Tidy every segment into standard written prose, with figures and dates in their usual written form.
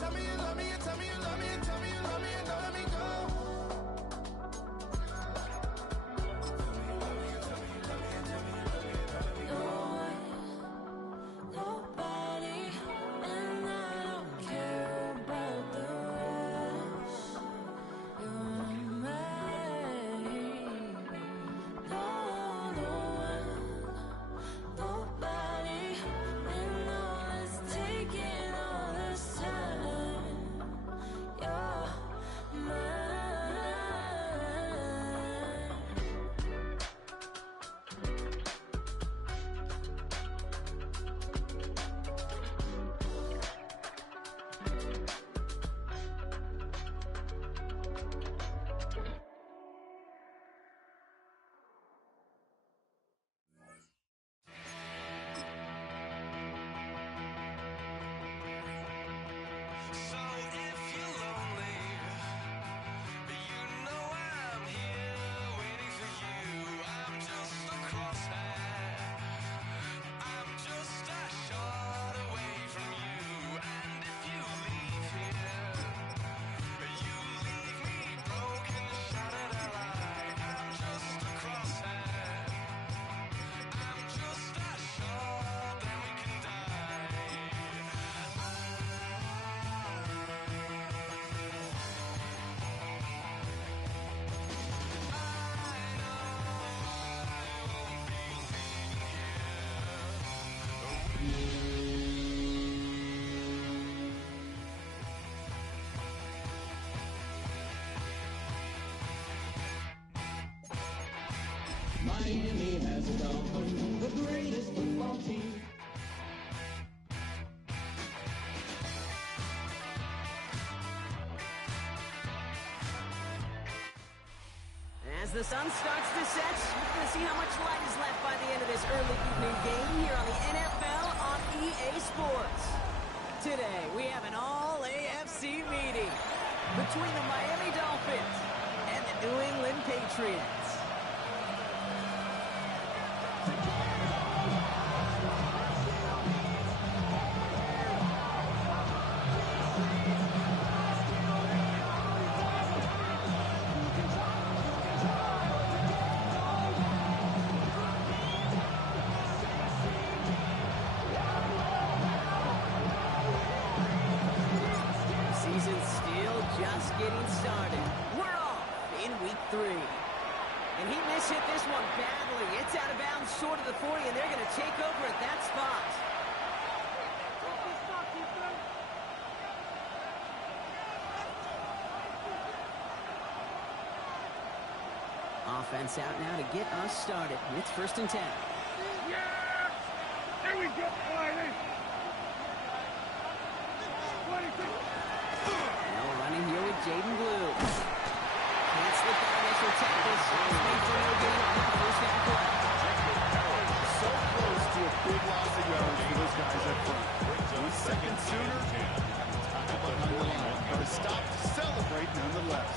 Tell me you love me, and tell me you love me, and tell me you love me, and don't let me go. Miami has it all, the greatest football team. As the sun starts to set, we're going to see how much light is left by the end of this early evening game here on the NFL on EA Sports. Today, we have an all-AFC meeting between the Miami Dolphins and the New England Patriots. Just getting started. We're off in week 3. And he mishit this one badly. It's out of bounds short of the 40, and they're going to take over at that spot. Offense out now to get us started. It's 1st and 10. Yes! There we go, Friday. 26. Running here with Jaden Blue. Can't slip that initial tackle. It's made for no gain on that first down play. So close to a big loss of yards for those guys up front. 1 second sooner, time behind the line. Got to stop to celebrate nonetheless.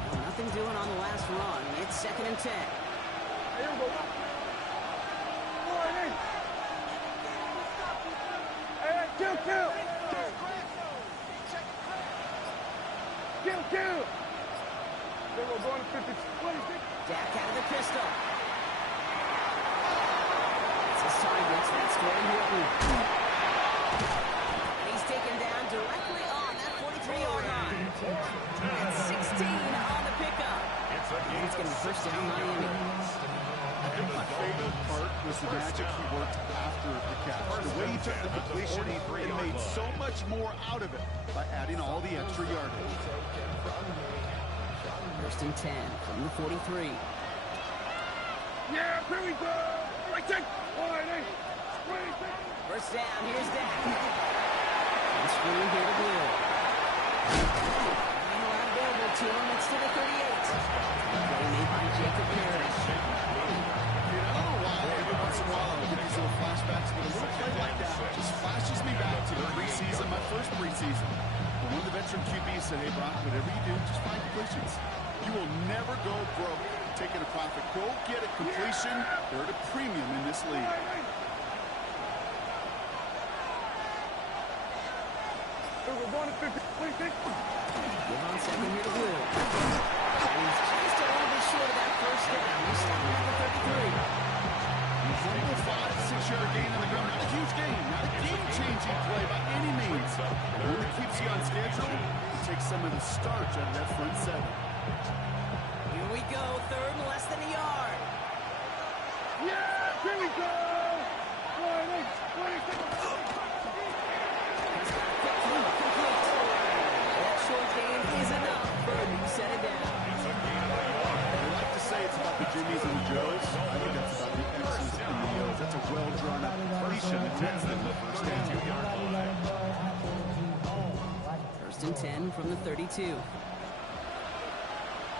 Well, nothing doing on the last run. It's 2nd and 10. Here we go. Kill! They were going to 50. 26. Dak out of the pistol. It's his targets. That's Jordan Hilton. And he's taken down directly on that 43-yard line. And 16 on the pickup. And it's going to be first down Miami. I think my favorite part was the magic he worked after the catch. The way he took the completion and made so much more out of it by adding all the extra yardage. 1st and 10 from the 43. Yeah, here we go. Right there. 1st down, here's Dak. And screen here to Blue. And around available to him, it's to the 38. Play made by Jacob Parrish. You know, every once in a while I'll get these little flashbacks, but a little play like that just flashes me back to the preseason, my first preseason. When one of the veteran QBs said, hey, Brock, whatever you do, just find completions. You will never go broke taking a profit. Go get a completion. They're at a premium in this league. We're going to 50. Please, Give on second here to Will. And he's just a little bit short of that first down. He's stopping at the 33. Fumble 5-6-yard gain on the ground. Not a huge gain. Not a game-changing play by any means. But one that keeps you on schedule and takes some of the starch out of that front seven. Here we go. Third and less than a yard. Yeah, here we go. That short gain is enough. Burden set it down. We like to say it's about the Jimmies and the Joes. I think that's about the X's and the O's. That's a well-drawn-out completion that gets them the first down. First and 10 from the 32.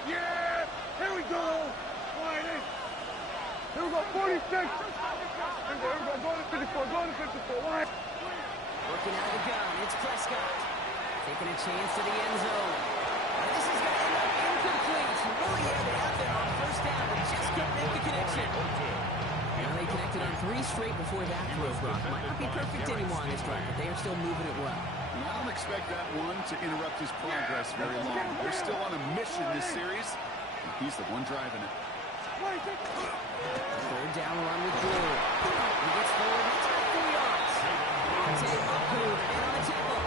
Yeah, here we go. Here we go, 46. Here we go, going to 54, going to 54. Wide. Working out of the gun. It's Prescott. Taking a chance to the end zone. This is going to end up incomplete. Really had it out there on first down, but just couldn't make the connection. Now they connected on 3 straight before that throw, Brock. Might not be perfect anymore on this drive, but they are still moving it well. And I don't expect that one to interrupt his progress very long. They're still on a mission this series, and he's the one driving it. Third down run with Blue. He gets forward, that's about 4 yards. Take Mapu, in on the tackle.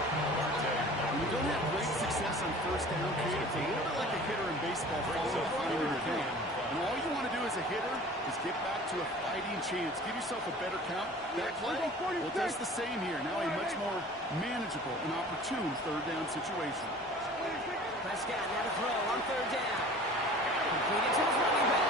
When you don't have great success on first down, Kate, it's a little bit like a hitter in baseball falling behind in your game. And all you want to do as a hitter is get back to a fighting chance. Give yourself a better count. That play, well, it does the same here. Now a much more manageable and opportune third down situation. Prescott now to throw on third down. Completed to his running back.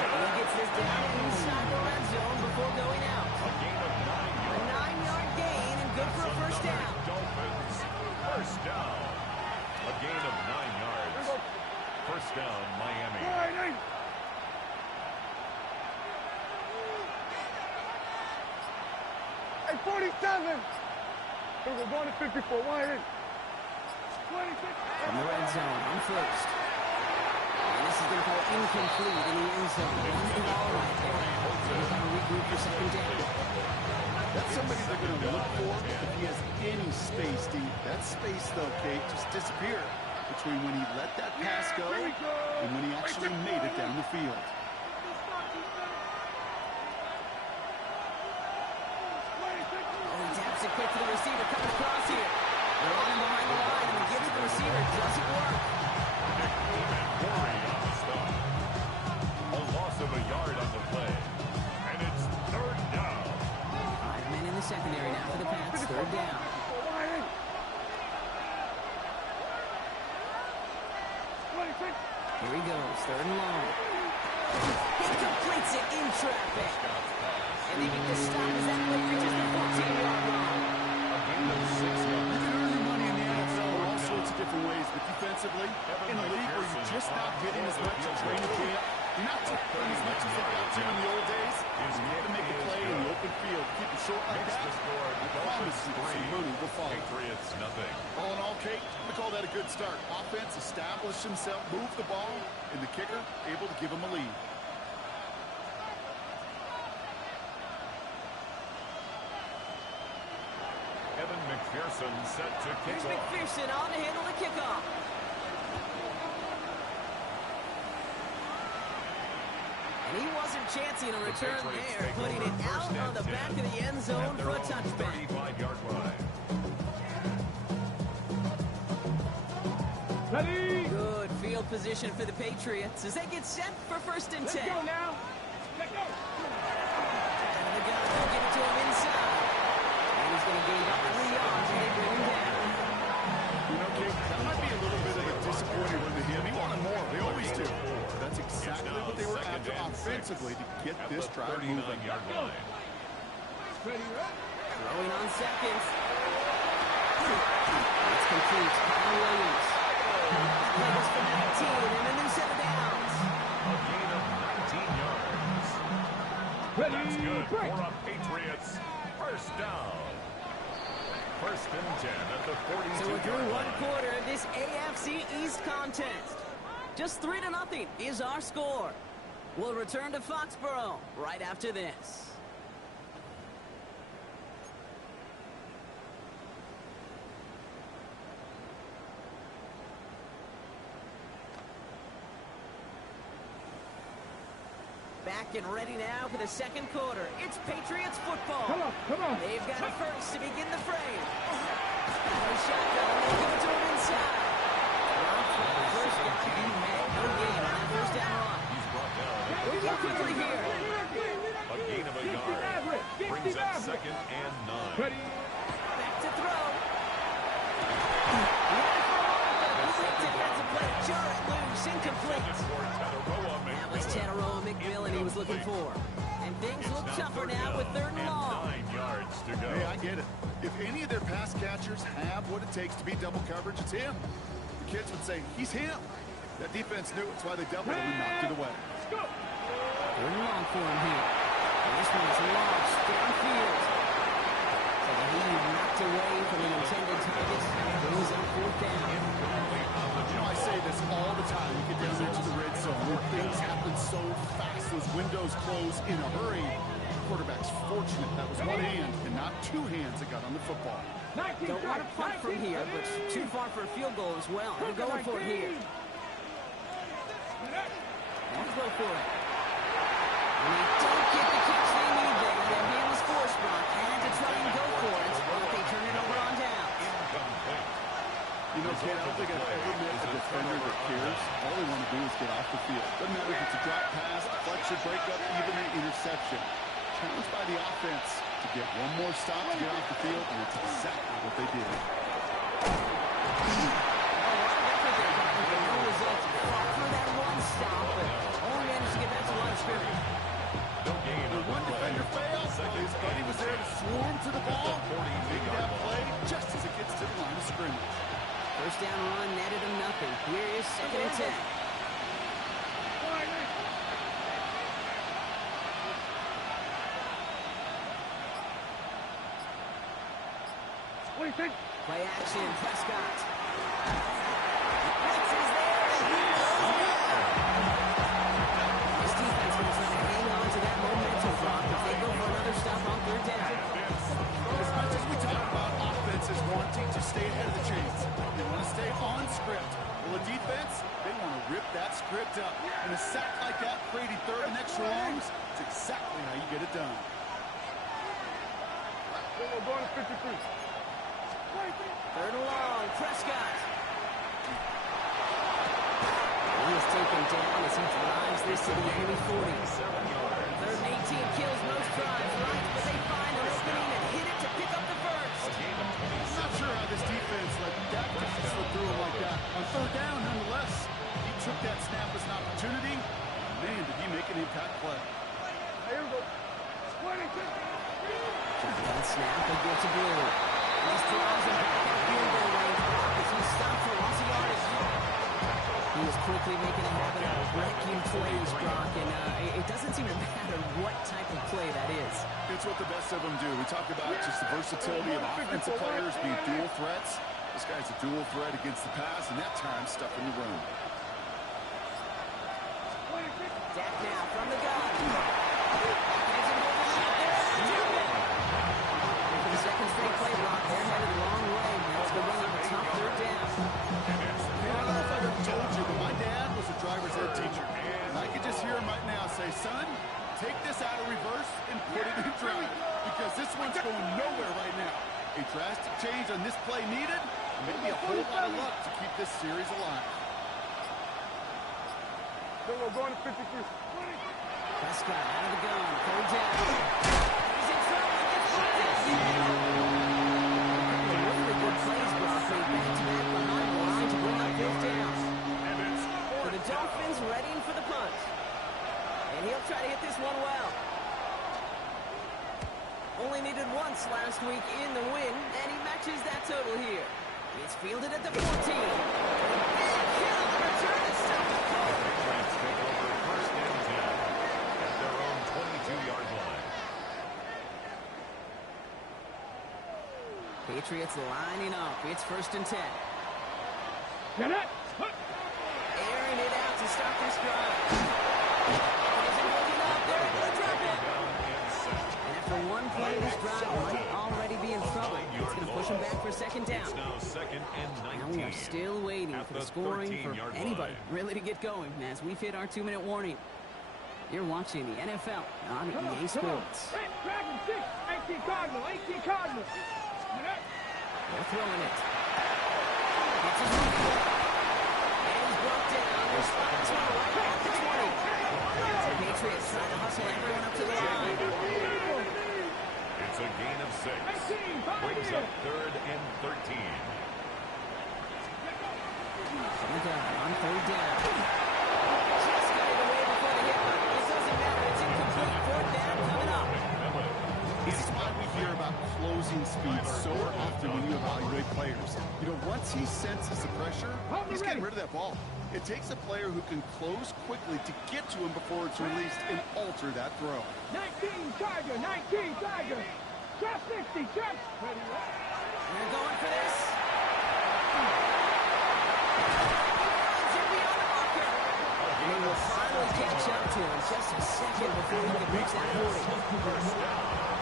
And he gets this down inside the red zone before going out. A 9-yard gain and good for a first down. Dolphins, first down. A gain of 9 yards. First down, Miami. Hey, 47. Here we go, going to 54. Wide in. 26. From the red zone on first. And this is going to go incomplete in the end zone. One ball right there. They're going to regroup for second down. That's somebody they're going to look for if he has any space deep. That space, though, Kate, just disappeared between when he let that pass go and when he actually made it down the field. Oh, he taps it quick to the receiver coming across here. They're on him behind the line, and the give to the receiver doesn't work. Worry on the stop. A loss of a yard on the play. And it's third down. 5 men in the secondary now for the Pats. Third down. Here he goes. Third and long. He completes it in traffic. And they make the stop as that play reaches the 14-yard line. A gain of 6 yards. You can earn your money in the NFL in all sorts of different ways, but defensively, in a league where you're just not getting as much at training camp, you're not tackling as much as they got to in the old days, you have to make a play in the open field. Keep it short like that. I promise you some money will follow. Patriots, nothing. All in all, Kate, we call that a good start. Offense established himself, moved the ball, and the kicker able to give him a lead. Evan McPherson set to kick Here's off. McPherson on to handle the kickoff. And he wasn't chancing a return there, putting it out on the back of the end zone for a touchback. 35-yard line. Ready? Good field position for the Patriots as they get set for first and 10. Let's go now. Let's go. And the gun will give it to him inside. And he's going to gain about 3 yards and they bring him down. You know, Kate, that might be a little bit of a disappointing run to him. He wanted more. They always do. That's exactly what they were after offensively to get this drive moving. 39-yard line. Throwing on seconds. It's complete. Kyle Williams. That was for 19 and a new set of downs. A gain of 19 yards. That's good for a Patriots. First down. First and 10 at the 42. So we're through one quarter of this AFC East contest. Just 3-0 is our score. We'll return to Foxborough right after this. Back and ready now for the second quarter. It's Patriots football. Come on. They've got it first to begin the frame. No shotgun. They give it to him inside. First down and no gain on that first down run. He's brought down. Looking quickly here. A gain of a yard. Brings up 2nd and 9. Ready. Back to throw. Great defensive play. Jar it loose. Incomplete. That was Tataroa McMillan he was looking for. And things look tougher now with 3rd and long. 9 yards to go. Hey, I get it. If any of their pass catchers have what it takes to beat double coverage, it's him. The kids would say, he's him. That defense knew it. That's why they doubled him and knocked it away. 3rd and long for him here. And this one's launched downfield. So the lead knocked away from the intended target. Brings up 4th down. You know, I say this all the time. You get down there to the red zone where things happen so fast. Those windows close in a hurry. The quarterback's fortunate that was one hand and not 2 hands that got on the football. Don't want to punt from here, but too far for a field goal as well. They're going for it here. Let's go for it. And they don't get the catch they need there. That man was forced, Brock. Had to try and go for it, but they turn it over on down. You know, Ken, I don't think I've ever met a defender that cares. All they want to do is get off the field. Doesn't matter if it's a drop pass, deflection, breakup, even an interception. Challenged by the offense to get one more stop to get off the field, and it's exactly what they did. No results. Fought for that one stop, but only managed to get back to the line of scrimmage. No gain The on one the play. defender fails. His buddy was there to swarm to the ball. Maybe that play just as it gets to the line of scrimmage. First down run netted him nothing. Here is 2nd and 10. What do you think? Play action, Prescott. Blitz is there, and he goes down. This defense is going to hang on to that momentum, Brock, if they go for another stop on 3rd down. As much as we talk about offenses wanting to stay ahead of the chains, they want to stay on script. Well, the defense, they want to rip that script up. And a sack like that, creating 3rd and extra longs, it's exactly how you get it done. We're going to 53. 3rd and long, Prescott. He is taken down as he drives this to the enemy 40. 3rd and 18 kills most drives, right? But they find an opening and hit it to pick up the first. I'm not sure how this defense let that just slip through him like that. On 3rd down, nonetheless, he took that snap as an opportunity. Man, did he make an impact play. Here we go. 26. Shotgun snap, they get to Blue. These throws him back at field goal range. As he stopped for loss of yardage. He is quickly making a habit of wrecking plays, Brock, and it doesn't seem to matter what type of play that is. It's what the best of them do. We talk about just the versatility of offensive players being dual threats. This guy's a dual threat against the pass, and that time stuffing the run. Dak now from the gun. Has him over the top there. For the second straight play, Brock, they're headed the wrong way. That's the run on the top 3rd down. I don't know if I ever told you, but my dad was a driver's ed teacher. And I could just hear him right now say, son, take this out of reverse and put it in drive. Because this one's going nowhere right now. A drastic change on this play needed, and maybe a whole lot of luck to keep this series alive. Then we're going to 53. Prescott out of the gun. 3rd down. He's in trouble. He gets put down. Really good plays, Brock. Made back-to-back behind the line to bring up 5th down. For the Dolphins, readying for the punt. And he'll try to hit this one well. Only needed once last week in the win, and he matches that total here. It's fielded at the 14. Big kill. Return to stop the call. Patriots take over 1st and 10 at their own 22-yard line. Patriots lining up. It's 1st and 10. Get it. Airing it out start this drive. Isn't looking up. They're going to drop it. And after one play, this drive might already be in trouble. It's going to push him back for second down. Now second and 19. Now we are still waiting for the scoring for anybody really to get going as we've hit our 2-minute warning. You're watching the NFL on EA Sports. Dragon 6, 18 Cardinal, 18 Cardinal. They're throwing it. It's a rookie ball. And he's brought down. They're spotting to the right at the 20. The Patriots trying to hustle everyone up to the line. It's a gain of 6. Brings up third and 13. On third down. Just got it away before the hit, but it doesn't matter. It's incomplete. Fourth down coming up. This is why we hear about closing speed so often when you evaluate players. You know, once he senses the pressure, he's getting rid of that ball. It takes a player who can close quickly to get to him before it's released and alter that throw. 19 Tiger, 19 Tiger. Trap 60, trap. They're going for this. They will finally catch up to him just a second before he can reach that 40.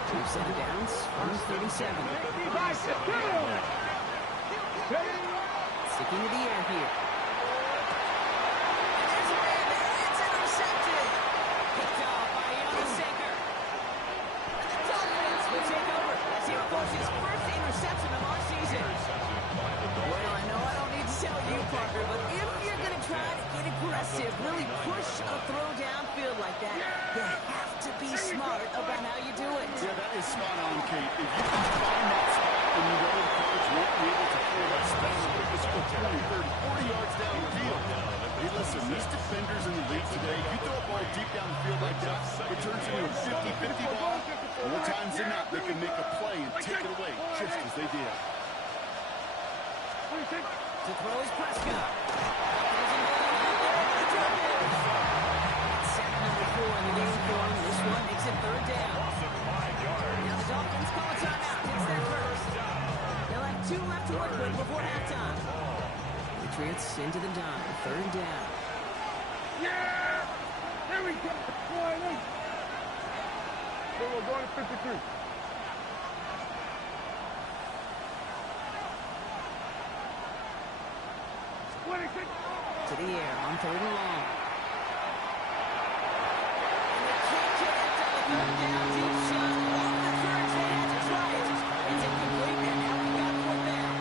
2 set downs, 137. Sticking to the air here. And there's a man there. It's intercepted. Picked off by Yamasaker. And the Dolphins will take over as he records his first interception of our season. Well, I know I don't need to tell you, Parker, but if you're going to try to get aggressive, really push a throw downfield like that, you have to be smart about how you do it. Yeah, that is spot on, Kate. If you can find that spot and you know the coverage won't be able to pull that special, it's go 20, 30, 40 yards down the field. Hey, listen, these defenders in the league today, you throw a ball deep down the field like that, it turns into a 50-50 ball. More times than not, they can make a play and take it away, just as they did. To throw is Prescott. Sack number 4 in the game for him. This one makes it third down. Now the Dolphins call a timeout. It's their first. They'll have 2 left to work with before halftime. Patriots into the dime. Third down. Yeah! There we go. So we're going to 53. To the air on third and long. And they can't get it to the third down. Deep shot. On the third down to try it. It's incomplete, and now we got 4th down.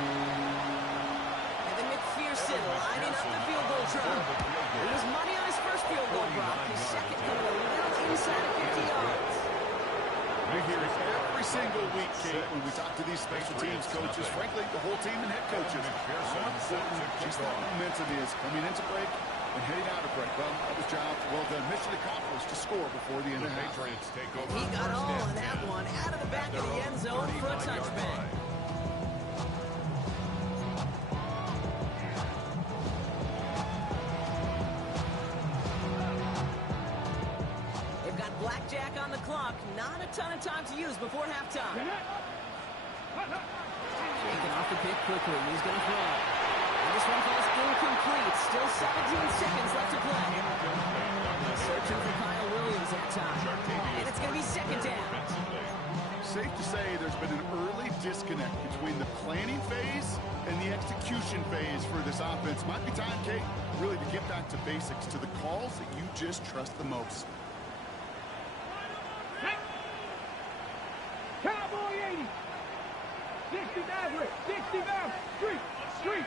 Evan McPherson lining up the field goal try. It was money on his first field goal drop. His second coming a little inside of 50 yards. We hear it every single week, Kate, when we talk to these special teams coaches, frankly, the whole team and head coaches. How important just that momentum is coming into break and heading out of break. Well, that was job well done. Mission accomplished to score before the end of the half. He got all of that one out of the back of the end zone for a touchback. Blackjack on the clock. Not a ton of time to use before halftime. Shaking off the pick quickly. He's going to throw. And this one falls incomplete. Still 17 seconds left to play. Searching for Kyle Williams that time. And it's going to be second down. Safe to say there's been an early disconnect between the planning phase and the execution phase for this offense. Might be time, Kate, really to get back to basics, to the calls that you just trust the most. Cowboy 80. 60 Maverick. 60 Maverick. Street.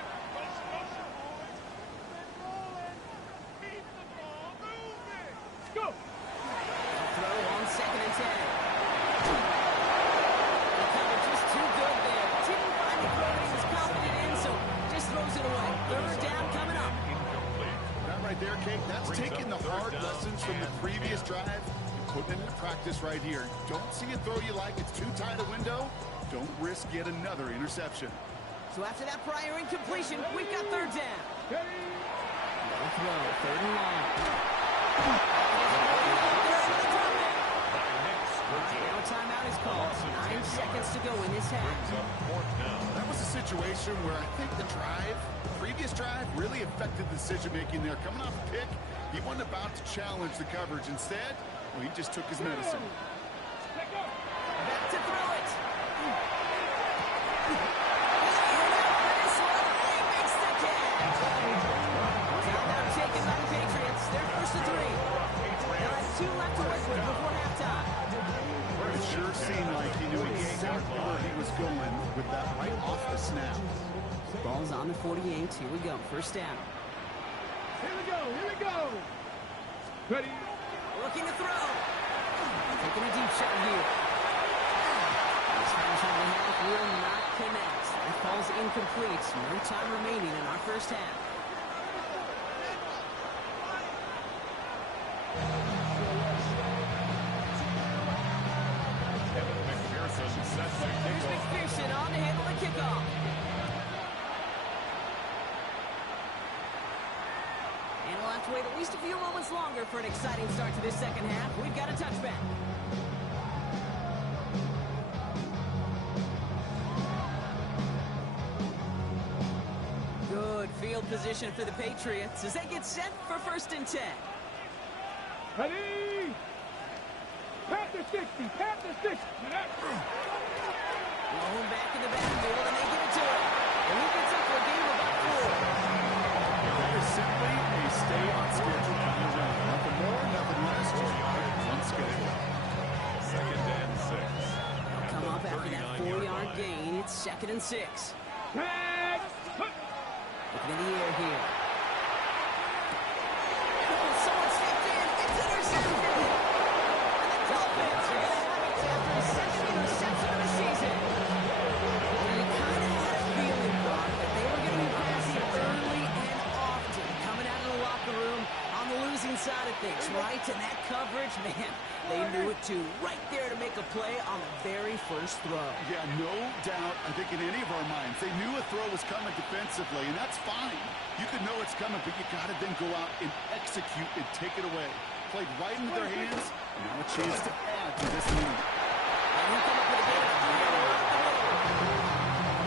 Go. Throw on 2nd and 10. The cover just too good there. Didn't find the throw that he was confident in, so just throws it away. Third down coming up. That right there, Kate, that's taking the hard lessons from the previous drive, putting it into practice right here. Don't see a throw you like. It's too tight a window. Don't risk yet another interception. So after that prior incompletion, we've got third down. No throw, third and long. Now a timeout is called. 9 seconds to go in this half. Brings up fourth down. That was a situation where I think the previous drive, really affected the decision-making there. Coming off a pick, he wasn't about to challenge the coverage. Instead, well, he just took his medicine. Back to throw it. Makes the catch. Timeout taken by the Patriots. They're first and 3. They'll have 2 left to work with before halftime. It sure seemed like he knew exactly where he was going with that right off the snap. Ball's on the 48. Here we go. First down. Here we go. Here we go. Ready. Looking to throw. Taking a deep shot here. This first half and a half will not connect. That ball's incomplete. No time remaining in our first half. Kevin McPherson sets the Here's kickoff. McPherson on to handle the kickoff. And we'll have to wait at least a few moments longer for an exciting start to this second half. We've got a touchback. Good field position for the Patriots as they get set for first and 10. Ready. Panther 60. Panther 60. Rolling back in the backfield, and they give it to him. And he gets up for a gain of about 4. That is simply a stay on schedule kind of run. Nothing more, nothing less, just right on schedule. Second and 6. Come up after that 4-yard gain. It's second and 6. Tag. Looking in the air here. Oh, someone stepped in. It's intercepted. And the Dolphins are going to have it after a second interception of the season. And you kind of had a feeling, Brock, that they were going to be passing early and often, coming out of the locker room on the losing side of things, right? And that coverage, man, they knew it too. Right there to make a play on the very first throw. Yeah, no doubt, I think in any of our minds, they knew a throw was coming defensively, and that's fine. You can know it's coming, but you got to then go out and execute and take it away. Played right into their hands, and now a chance to add to this lead. And he'll come up with a gain of 3.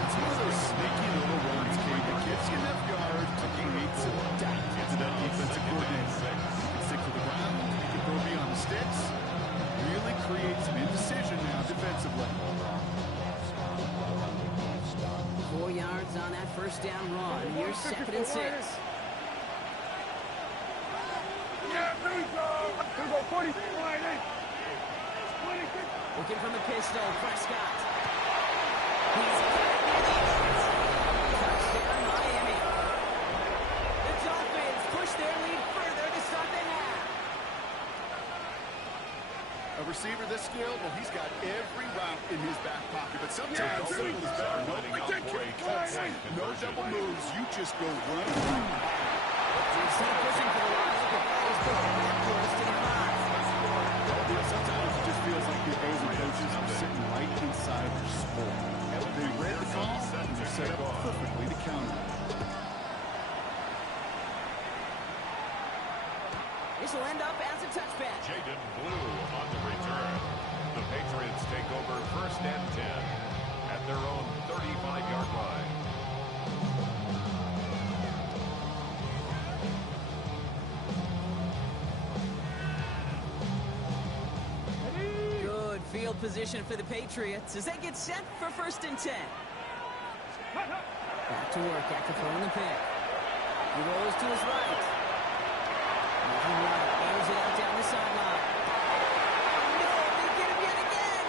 It's one of those sneaky little runs, Kate, that gets you enough yards to create some doubt into that defensive coordinator. You can stick to the ground, you can throw beyond the sticks, really create some indecision now defensively. 4 yards on that first down run. Here's second and 6. Yeah, here we go. Here we go. 40. 26. Looking from the pistol, Prescott. He's got it near the end. Touchdown, Miami. The Dolphins push their lead further to start the half. A receiver this skilled, well, he's got every route in his back pocket, but sometimes simple is better. No double moves, you just go run. Instead of pushing for the line, look at that. He's pushing backwards to the 5. Sometimes it just feels like the opposing coaches are sitting right inside their sport. They read the call and they're set up perfectly to counter. This will end up as a touchback. Jaden Blue on the return. The Patriots take over first and 10 at their own 35-yard line. Good field position for the Patriots as they get set for first and 10. Back to work after throwing the pick. He rolls to his right. Moving right, airs it out down the sideline. Oh no, they get him yet again!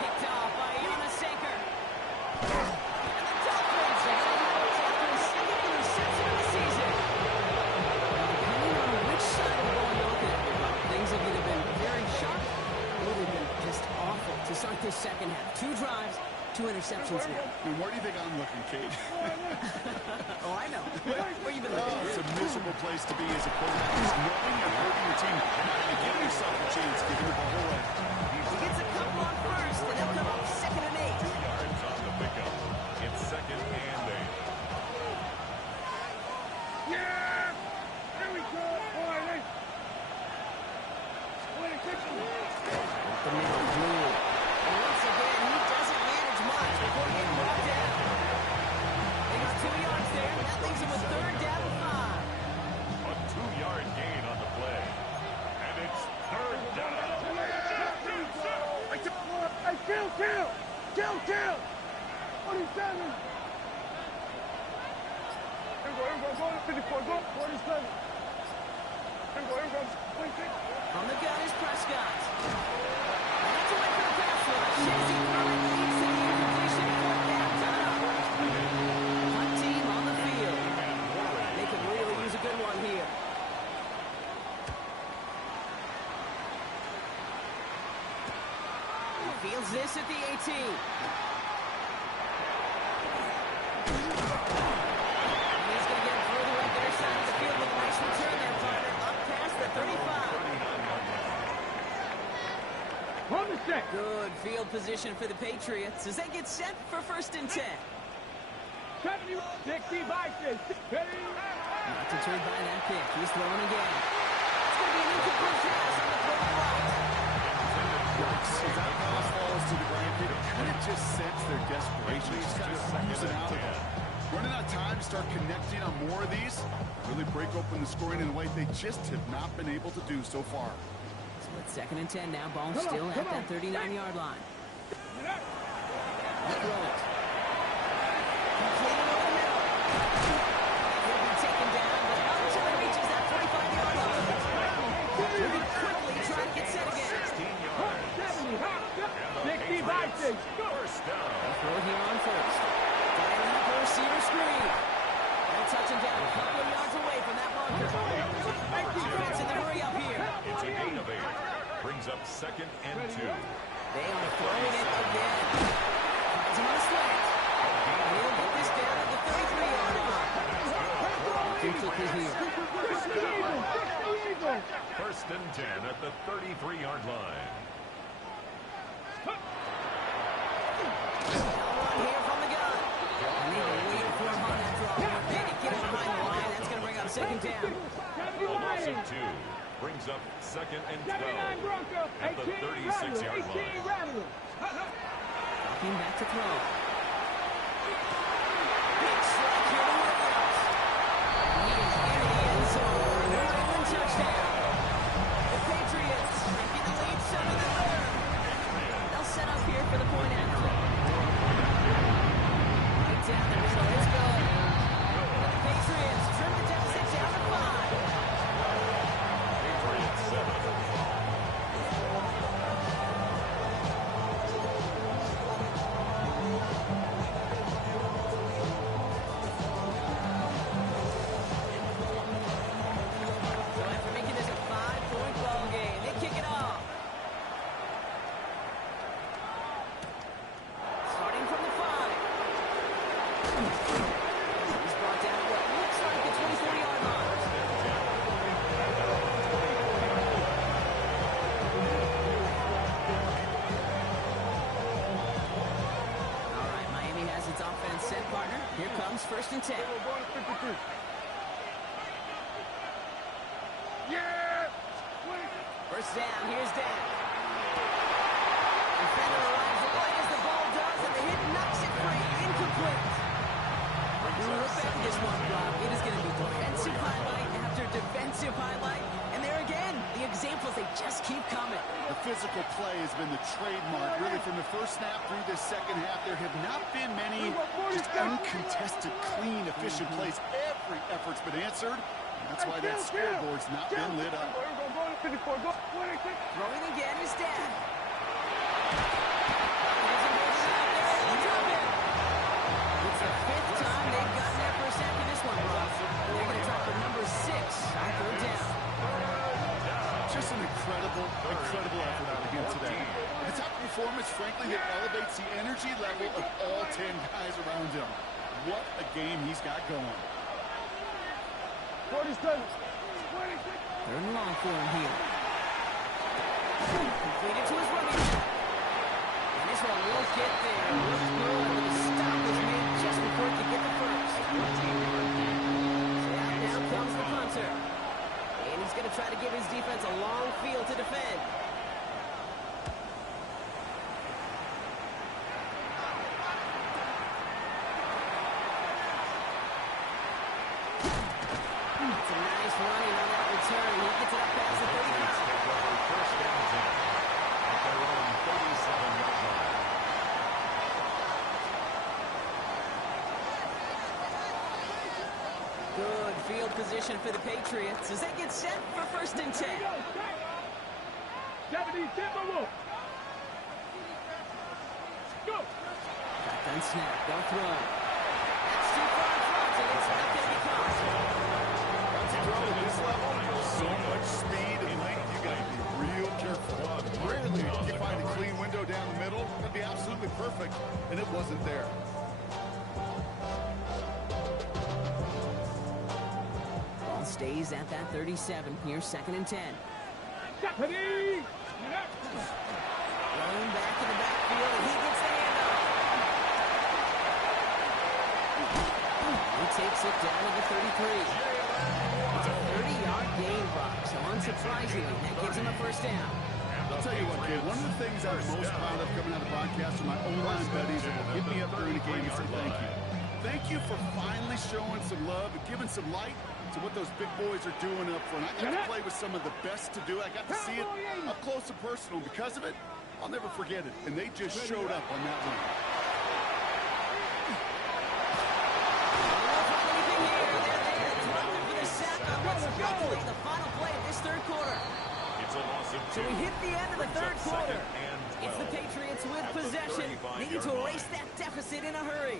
Picked off by Jonas Saker. And the Dolphins are going to have it after his second interception of the season. Depending on which side of the ball you're looking at, things have either been very sharp or they've been just awful to start this second half. 2 drives, 2 interceptions now. And where do you think I'm looking, Kate? Oh, I know. Where you been looking? Oh, it's a miserable place to be as a quarterback. Just knowing you're hurting your team. And giving yourself a chance, giving the ball away. He gets a couple on first, and they'll come up second and 8. 2 yards on the pickup. It's second and 8. Yeah. Here we go. 40. 26. The middle, Blue. And once again, he does Kill! Kill! Kill! 47! Here we go, to 54, go, 47. Here we go, 26. On the gun is Prescott. And that's away from the pass rush. Chasing through it, leads to the incompletion. Fourth down, time. Punt team on the field. They could really use a good one here. He fields this at the 18. He's going to get it further up their side of the field with a nice return there, partner. Up past the 35. Hold the set. Good field position for the Patriots as they get set for 1st and 10. 60 Vikings. Ready? Not deterred by that pick. He's throwing again. It's going to be an incomplete pass on the throw right. As that pass falls to the ground, you kind of just sense their desperation. Just kind of losing out of it. Running out of time to start connecting on more of these. Really break open the scoring in a way they just have not been able to do so far. So it's 2nd and 10 now. Ball still at that 39-yard line. Throw it. Completed over the middle. He'll be taken down, but not until he reaches that 45-yard line. Moving quickly, trying to get set again. 16 yards. 60 Vikings. First down. Throw it here on 1st. Dialing up a receiver screen. They'll touch him down a couple of yards away from that marker. Defense in the hurry up here. It's a gain of 8. Brings up 2nd and 2. They are throwing it again. Finds him on a slant. He'll get this down at the 33-yard line. Quickly here. 1st and 10 at the 33-yard line. Here from the gun. And they've been waiting for him on that draw. They can get him behind the line. That's going to bring up 2nd down. A loss of 2. Brings up 2nd and 12 at the 36-yard line. Looking back to throw. Big strike here to Williams. He is in the end zone for a New England touchdown. The Patriots taking the lead 7 to 3rd. They'll set up here for the point after. Right down the middle. It's good. The Patriots trim the deficit down to 5. Patriots 7. So after making this a 5-point ball game, they kick it off. Starting from the 5. He's brought down what looks like the 24-yard line. All right, Miami has its offense set, partner. Here comes 1st and 10. We're going to 52. Yeah! 1st down, here's Dan. Defender arrives right as the ball does, and the hit knocks it free. Incomplete. We'll look back at this one, Rob. It is going to be defensive highlight after defensive highlight. And there again, the examples, they just keep coming. The physical play has been the trademark, really, from the first snap through this second half. There have not been many just uncontested, clean, efficient plays. Every effort's been answered. And that's why that scoreboard's not been lit up. We're going to 54. Go, 26. Throwing again is Dan. There's a motion out there, and he'll drop it. It's the 5th time they've gotten there for a sack in this one, Rob. They're going to drop for number 6 on 3rd down. Just an incredible effort out of him today. And it's a performance, frankly, that elevates the energy level of all 10 guys around him. What a game he's got going. 47. 26. 3rd and long for him here. Completed to his running back. And this one will get there. Looks good. The stop was made just before it could get the first. So now comes the punter. And he's going to try to give his defense a long field to defend. It's a nice running on that return. He gets it up past the 35. First and 10 at their own 37-yard line. field position for the Patriots as they get set for 1st and 10. 70, tempo. Go. Shotgun snap, they'll throw. That's too far in front, and it's not going to be caught. That's a throw at this level. So much speed and length, you got to be real careful. Rarely you find a clean window down the middle. That'd be absolutely perfect, and it wasn't there. Ball stays at that 37. Here's 2nd and 10. Stephanie. Rolling back in the backfield, and he gets the handoff. He takes it down to the 33. It's a 30-yard gain, Brock, so unsurprisingly, that gives him a 1st down. I'll tell you what, kid, one of the things I was most proud of coming out of the broadcast are my O-line buddies that will hit me up during the game and say thank you. Thank you for finally showing some love and giving some light to what those big boys are doing up front. I got to play with some of the best to do it. I got to see it up close and personal. Because of it, I'll never forget it. And they just showed up on that one. Anything here, they're there, dropping for the sack on what's likely the final play of this 3rd quarter. It's a loss of 2. So we hit the end of the 3rd Brings up quarter. 2nd and 12. It's the Patriots with At the possession, 35-yard needing to erase line. that deficit in a hurry.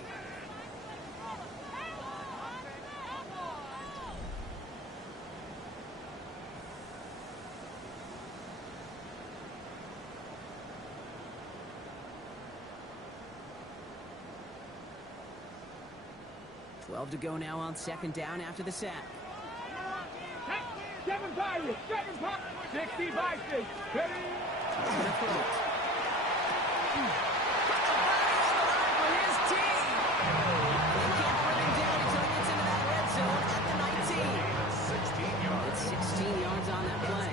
To go now on 2nd down after the sack. 7 Pirates. 65 6. Ready. For his team. They can't put him down until he gets into that red zone at the 19. 16 yards. It's 16 yards on that play.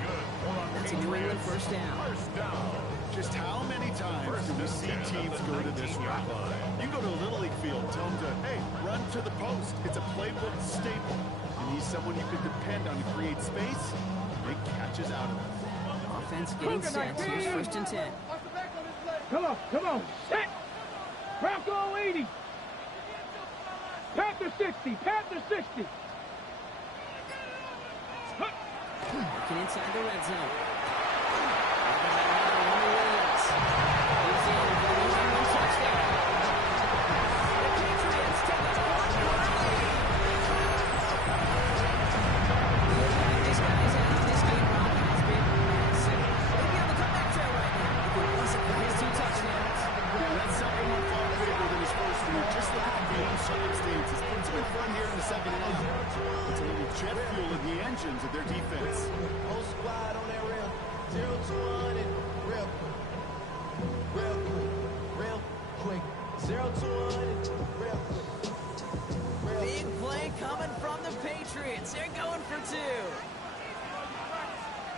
That's a New England 1st down. 1st down. Just how many times do we see teams go to this route? You can go to a Little League field, tell them to, hey, run to the post. It's a playbook staple. You need someone you can depend on to create space, make catches out of it. Offense getting set. Here's 1st and 10. Come on. Set. Bronco 80. Panther 60. Working inside the red zone. He's in for the New England touchdown. The Patriots take a 4-quarter lead. This guy's out. This game, Brock, has been massive. Maybe on the comeback trail right now. If it wasn't for his 2 touchdowns. That second one far bigger than his first one. Just look at the game circumstances. Puts him in front here in the 2nd half. It's a little jet fuel in the engines of their defense. Whole squad on that rail. 0 to 100. Real quick. 0 to 100. Real quick. Big play coming from the Patriots. They're going for 2.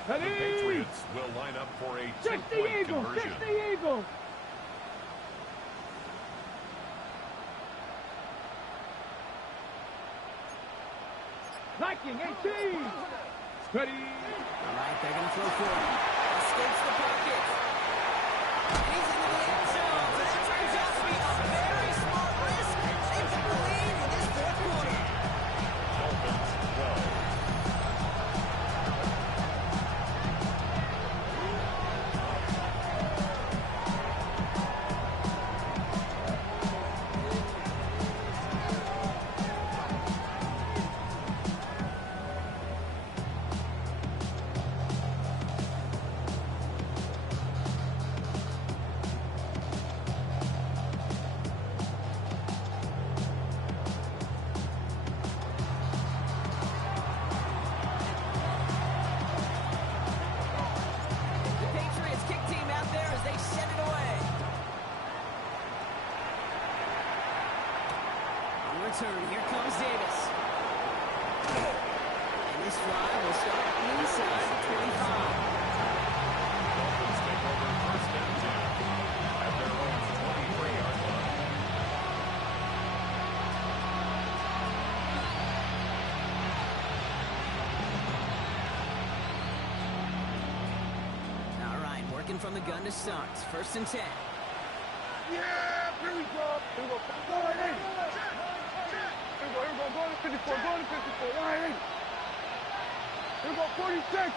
The Patriots will line up for a 2-point conversion. 60 Eagles. Viking 18. Ready. All right, they're going to throw for him. Escapes the pocket. He's into the end zone. So that turns out to be a very smart risk. They put the lead in this 4th quarter. Dolphins 12. return. Here comes Davis. And this drive will start inside the 25. Dolphins take over first and 10 at their own 23-yard line. All right, working from the gun to start. First and 10. Yeah, here we go. Here we go. Go ahead. Here we go, go to 54, go to 54, wide in. Here we go, 46.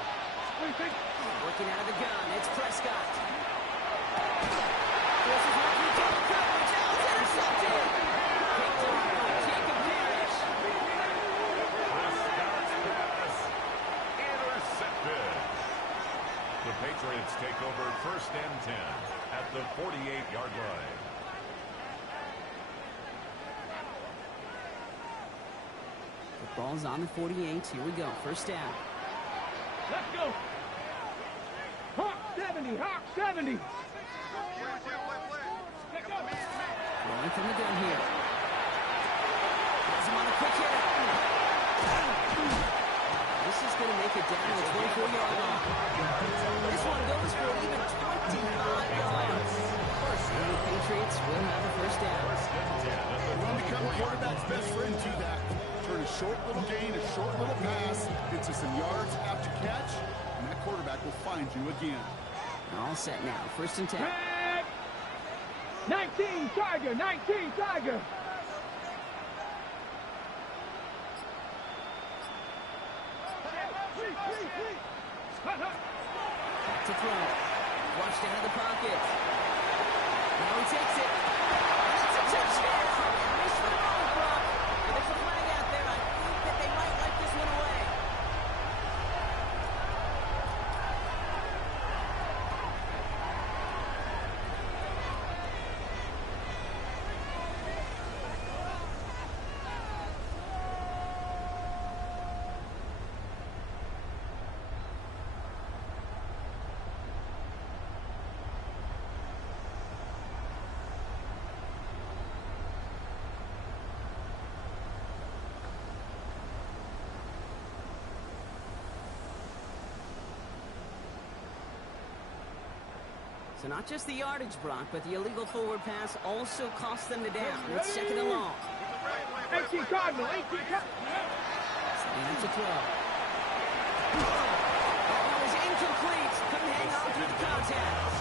46. Working out of the gun, it's Prescott. This is what we call coverage. Now it's intercepted. Picked off by Jacob Parrish. Prescott's pass intercepted. The Patriots take over 1st and 10 at the 48-yard line. The ball's on the 48. Here we go. First down. Let's go. Hawk 70, Hawk 70. Rolling from the gun here. Has him on a quick hit. This is going to make it down to the 24-yard line. This one goes for even 25 yards. And the Patriots will have a first down. Run become a quarterback's best friend to that. Turn a short little gain, a short little pass into some yards after catch, and that quarterback will find you again. All set now. First and 10. 19 Tiger, 19 Tiger. Back to throw. Flushed out of the pocket. Now he takes it. And it's a touchdown. Missed the ball, Brock. And there's a flag out there. I think that they might let this one away. So not just the yardage, Brock, but the illegal forward pass also cost them the down. It's 2nd and long. 18 Cardinal, 18 Cardinal. And to throw. That was incomplete. Couldn't hang on through the contact.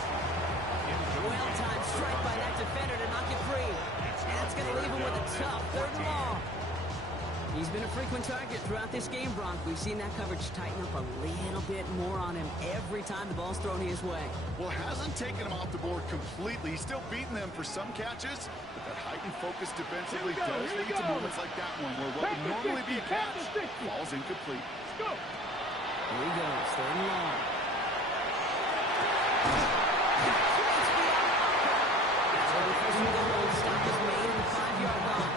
Well-timed strike by that defender to knock it free. And that's going to leave him with a tough 3rd and long. He's been a frequent target throughout this game, Bronk. We've seen that coverage tighten up a little bit more on him every time the ball's thrown his way. Well, hasn't taken him off the board completely. He's still beating them for some catches, but that heightened focus defensively does lead to moments like that one where what would normally be a catch falls incomplete. Let's go. Here he goes, 3rd and long. First and goal. Stop is made at the 5-yard line.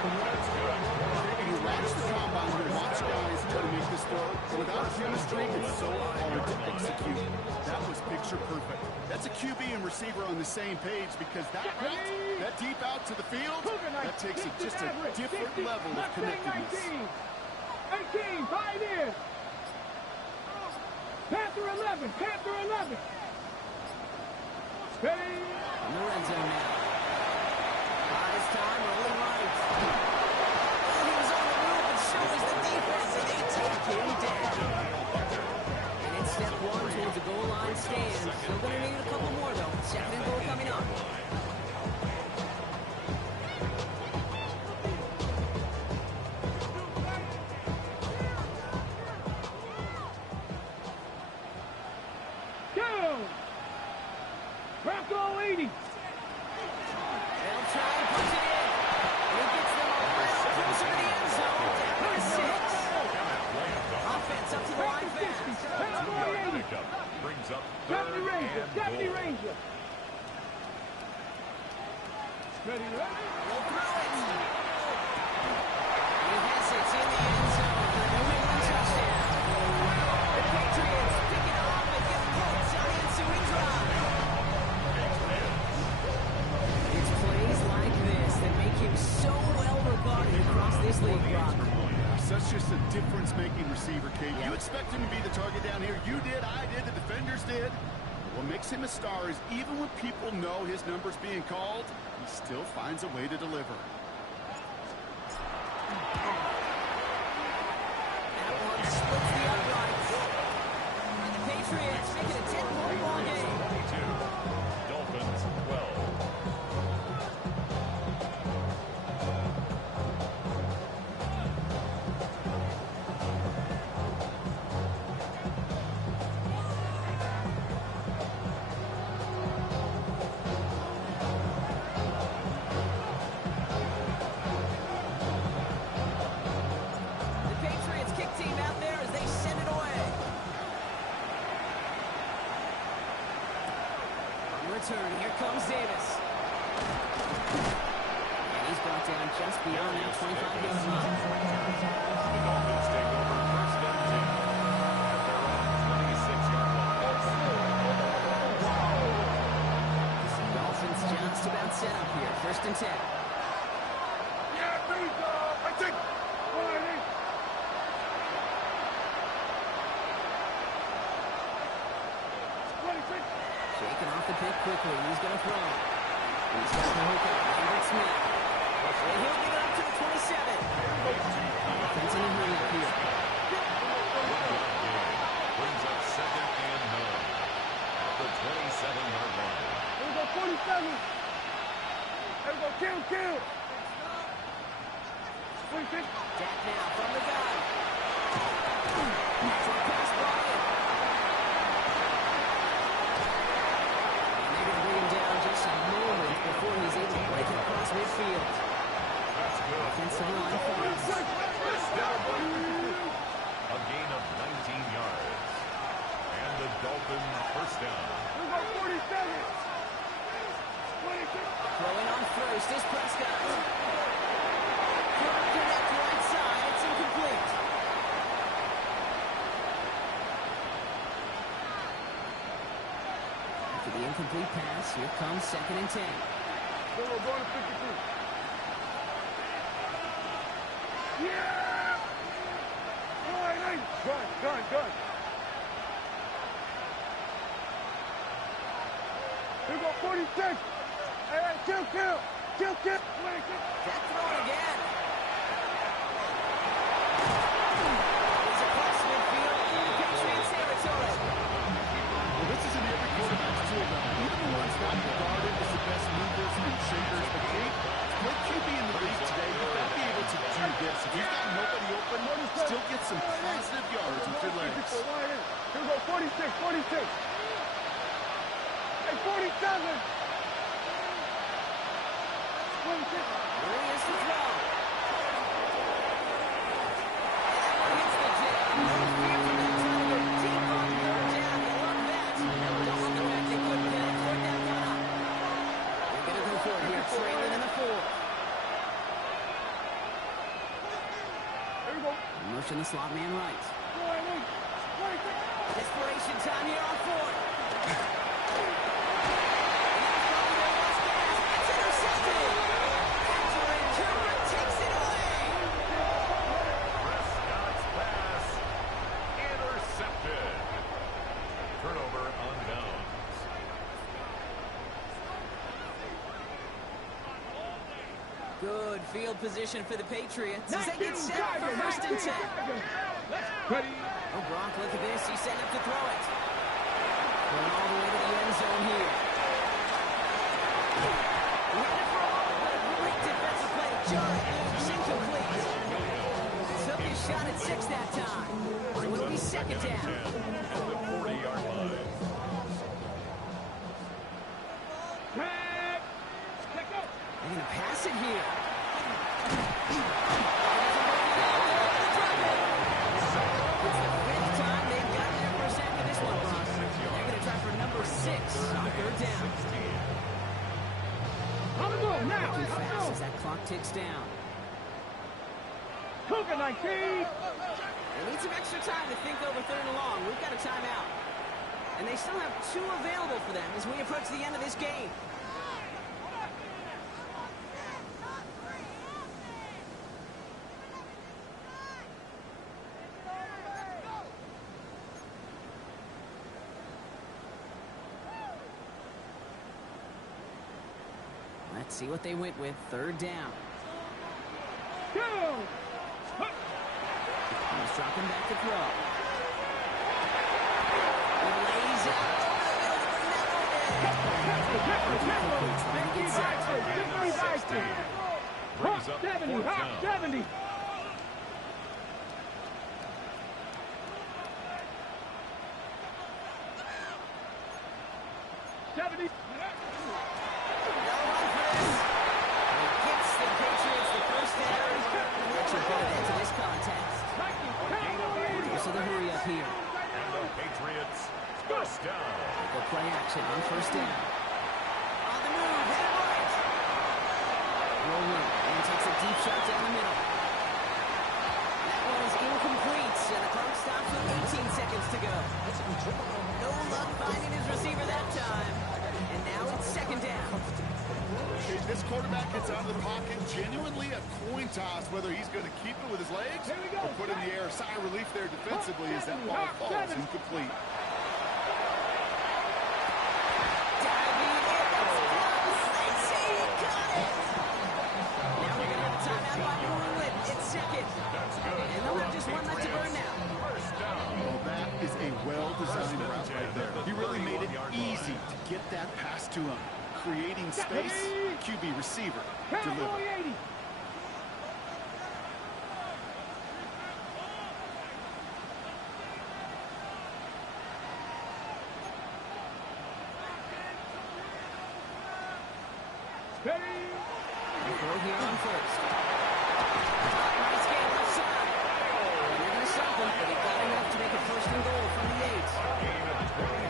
You watch the combine, you watch guys try to make this throw. Without chemistry, it's so hard to execute. That was picture perfect. That's a QB and receiver on the same page because that route, that deep out to the field, that takes just a different level of connectedness. 18, Pioneer. Panther 11, Panther 11. Ready? In the red zone now. This time, rolling right. And he was on the move, and so was the defense, and they take him down. And it's step 1 towards the goal line stand. Still going to need a couple more, though. 2nd and goal coming up. Go! Bronco 80. They'll try and punch it in. And he gets them a little closer to the end zone. Down to 6. Offense up to the line fast. Brings up 70 3rd Ranger, and 70 goal. Ranger. Ready, ready? We'll throw it. He has it in the end zone for a New England touchdown. The Patriots pick it off and get points on the ensuing drive. It's plays like this that make him so well regarded across this league, Brock. Such just a difference-making receiver, Kate. You expect him to be the target down here. You did, I did, the defenders did. What makes him a star is even when people know his number's being called, he still finds a way to deliver. That one splits the uprights. And the Patriots make it a 10-point ball game. 22. Dolphins 12. comes Davis. And he's brought down just beyond that 25-yard line. The Dolphins take over first and 10 at their own 26-yard line. Dolphins just about set up here. First and 10. Yeah, please, I think. All right, 26. Shaking off the pick quickly. He's going to throw. He's got the hook up. Lambert Smith. And he'll get it up to the 27. Offense in a hurry up here. Brings up second and 9 at the 27-yard line. Here we go, 47. Here we go, kill. 26. Dak now from the gun. Short pass brought in. And they're going to bring him down just a moment before he's able to break it across midfield. That's good. Offensive line falls. A gain of 19 yards. And the Dolphins first down. Here we go, 47. 26. Throwing on first is Prescott. Couldn't connect right side. It's incomplete. After the incomplete pass, here comes second and 10. Here we're going to 52. Yeah! All right, gun. Here we go, 46. Hey, kill. 26. That throw again. He's across midfield in Patriots territory. Well, this is in every quarterback's tool belt. Even the ones not regarded as the best movers and shakers. But great QB in the league today. You've got to be able to do this. If you've got nobody open, still get some positive yards with your legs. Here we go, 46. Hey, 47. 26. Here he is to throw. Hits the jab. No fear from that target. Deep on third down. You love that. Don't love the fact they couldn't get it. Third down coming up. They're going to go for it here. Trailing in the fourth. Here we go. Motion the slot man right. 26. Desperation time here on fourth. It's intercepted. Adrian Cooper takes it away. Prescott's pass intercepted. Turnover on downs. Good field position for the Patriots as they get set up for first and 10. Ready. Oh, Gronk, look at this. He's set up to throw it. Going all the way to the end zone here. He had it for a moment, but a great defensive play to jar it loose. Incomplete. Took his shot at 6 that time. So it'll be second down. 10 at the 40-yard line. They're going to pass it here. It's the 5th time they've gotten their first sack of this one, Bronx. They're going to try for number 6 on third down. Too fast as that clock ticks down. Cougar 19. They need some extra time to think over third and long. We've got a timeout. And they still have 2 available for them as we approach the end of this game. Let's see what they went with. Third down. Go. He's dropping back to throw. He lays it out. Trying to get set. Brings up 70. fourth down. 70. Here. And the Patriots first down. Go play action on first down. On This quarterback gets out of the pocket, genuinely a coin toss, whether he's going to keep it with his legs or put it in the air. Sigh of relief there defensively as that ball falls incomplete. Well-designed route right there. He really made it easy to get that pass to him. Creating space, QB receiver deliver. Throw here on first. Nice game left side. They're going to stop him, but he got enough to make a first and goal from the 8.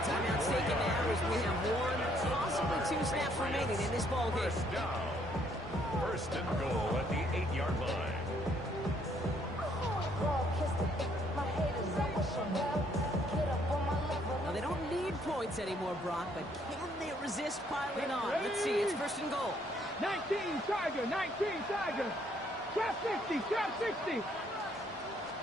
Timeout's taken now as we have 1, possibly 2 snaps remaining in this ball game. First down. First and goal at the 8-yard line. Now, they don't need points anymore, Brock, but can they resist piling on? Let's see. It's first and goal. 19 Tiger, 19 Tiger. Trap 60, trap 60.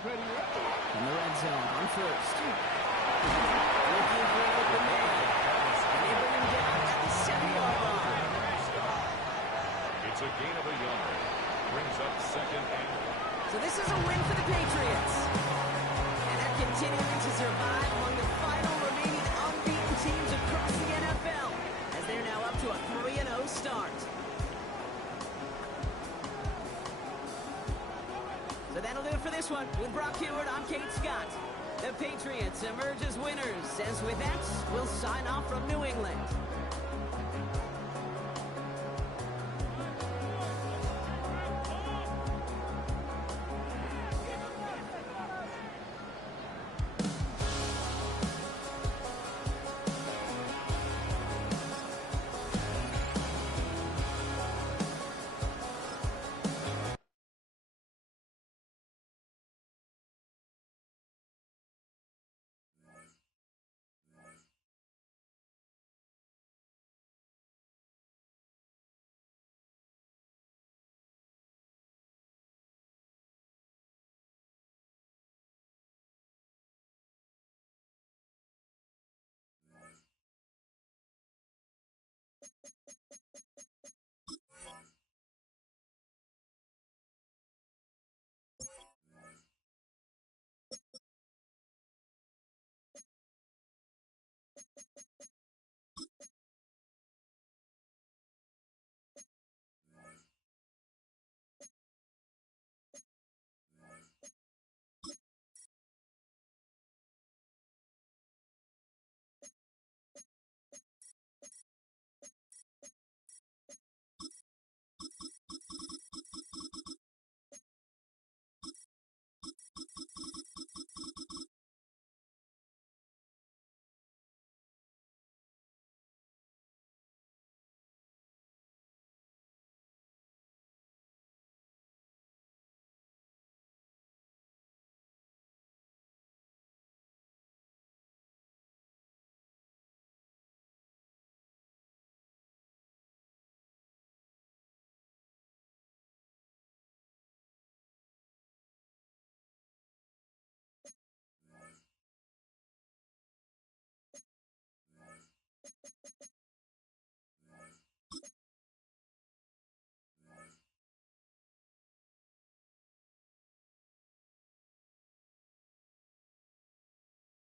Ready, In the red zone on first. Looking for an open man. And they bring him down at the 7-yard line. It's a gain of a yard. Brings up second and... So this is a win for the Patriots. And they're continuing to survive among the final remaining unbeaten teams across the NFL, as they're now up to a 3-0 start. So that'll do it for this one. With Brock Huard, I'm Kate Scott. The Patriots emerge as winners, as with that, we'll sign off from New England.